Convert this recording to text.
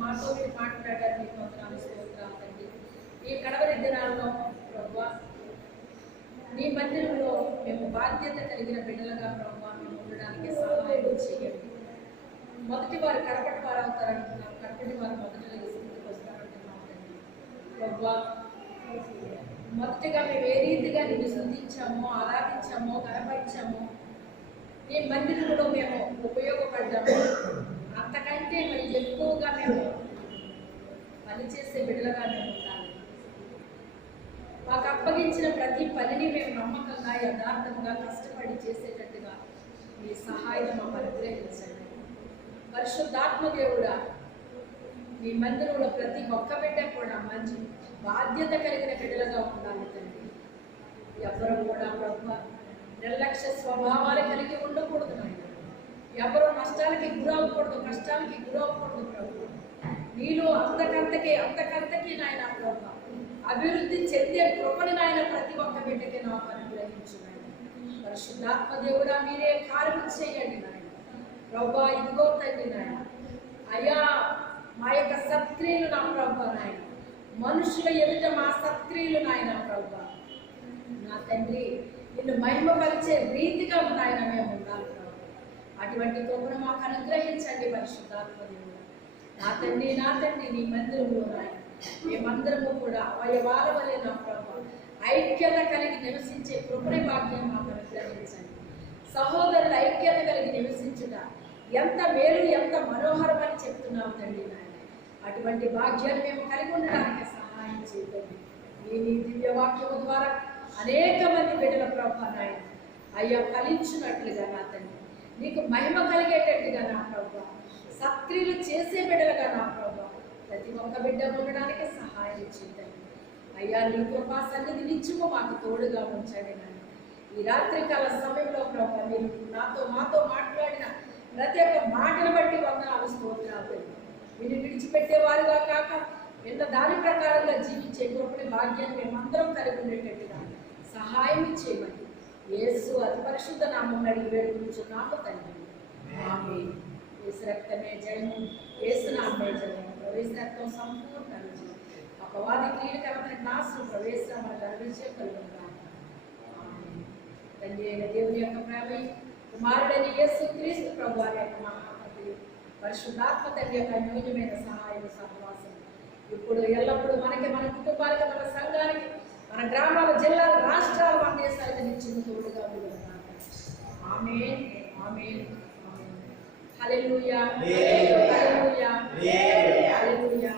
మాతో మీరు మాట్లాడారు మీకు వందనాలు స్తోత్రాలు తండ్రి ఈ కడవరి దినాల్లో ప్రభా నీ మందిరంలో మేము బాధ్యత కలిగిన బిడ్డలుగా ప్రభా మేము ఉండడానికి సహాయం చేయండి మొదటి వారు కడపటి వారు అవుతారంటున్నారు కడపటి వారు మొదటి స్థితికి తండ్రి ప్రభా మొదటిగా మేము ఏ రీతిగా నిన్ను స్థుతించామో ఆరాధించామో కనపరిచామో నీ మందిరంలో మేము ఉపయోగపడ్డాము అంతకంటే మరి ఎక్కువగా మేము పనిచేసే బిడ్డలుగా మేము ఉండాలి. మాకు అప్పగించిన ప్రతి పనిని మేము నమ్మకంగా యథార్థంగా కష్టపడి చేసేటట్టుగా మీ సహాయం మాకు అనుగ్రహించండి. పరిశుద్ధాత్మ దేవుడా మీ మందిరంలో ప్రతి ఒక్క బిడ్డ కూడా మంచి బాధ్యత కలిగిన బిడ్డలుగా ఉండాలి తండ్రి. ఎవరు కూడా ప్రభు నిర్లక్ష్య స్వభావాలు కలిగి ఉండకూడదు నాయన. ఎవరు నష్టాలకి గురవకూడదు కష్టాలకి గురవకూడదు ప్రభు. నీలో అంతకంతకి అంతకంతకి నాయన ప్రభు అభివృద్ధి చెందే కృపని నాయన ప్రతి ఒక్క బిడ్డకి నాకు అనుగ్రహించు పరిశుద్ధాత్మ దేవుడా మీరే కార్యం చేయండి నాయన. ప్రభా ఇదిగో తండ్రి నాయన. అయ్యా మా యొక్క సత్క్రియలు నా ప్రభా నాయన. మనుషుల ఎదుట మా సత్క్రియలు నాయన ప్రభా. నా తండ్రి నిన్ను మహిమపరిచే రీతిగా నాయన మేము ఉండాలి అటువంటి కృపను మాకు అనుగ్రహించండి పరిశుద్ధాత్మని. నా తండ్రి నా తండ్రి నీ మందిరంలో నాయన. మేమందరము కూడా అవయవాల వలె నా ప్రభు ఐక్యత కలిగి నివసించే కృపణ భాగ్యం మాకు అనుగ్రహించండి. సహోదరుల ఐక్యత కలిగి నివసించుట ఎంత మేలు ఎంత మనోహరం అని చెప్తున్నావు తండ్రి నాయన. అటువంటి భాగ్యాలు మేము కలిగి ఉండడానికి సహాయం చేయండి ఈ నీ దివ్య ద్వారా అనేక మంది బిడ్డల ప్రభా నాయన అయ్యా ఫలించినట్లుగా నా తండ్రి నీకు మహిమ కలిగేటట్టుగా నా ప్రభా. సత్క్రియలు చేసే బిడ్డలుగా నా ప్రభా. ప్రతి ఒక్క బిడ్డ ఉండడానికి సహాయం చేయండి అయ్యా నీ కృపా సన్నిధి నిత్యము మాకు తోడుగా ఉంచండి నాయన. ఈ రాత్రికాల సమయంలో ప్రభా మీరు నాతో మాతో మాట్లాడిన ప్రతి ఒక్క మాటను బట్టి వందనాలు స్తోత్రాలు తండ్రి. మీరు విడిచిపెట్టేవారుగా కాక ఎంత దాని ప్రకారంగా జీవించే కృపని భాగ్యాన్ని మేమందరం కలిగి ఉండేటట్టుగా సహాయం చేయమని యేసు అతి పరిశుద్ధ నామం అడిగి వేడుకుంటున్నాము తండ్రి. ఆమె యేసు రక్తమే జయము. యేసు నామే జయము. ప్రవేశ రక్తం సంపూర్ణ విజయం అపవాది క్రియకరమైన నాశనం ప్రవేశం మన విజయం తండ్రి అయిన దేవుని యొక్క ప్రేమ కుమారుడైన యేసు క్రీస్తు ప్రభు వారి మహాపతి పరిశుద్ధాత్మ తండ్రి యొక్క అన్యోన్యమైన సహాయం సహవాసం ఇప్పుడు ఎల్లప్పుడూ మనకి మన కుటుంబాలకి మన సంఘానికి మన గ్రామాల జిల్లాల రాష్ట్రాల మన దేశాలకు నిత్యం తోడుగా ఆమె ఆమె హల్లెలూయా హల్లెలూయా హల్లెలూయా.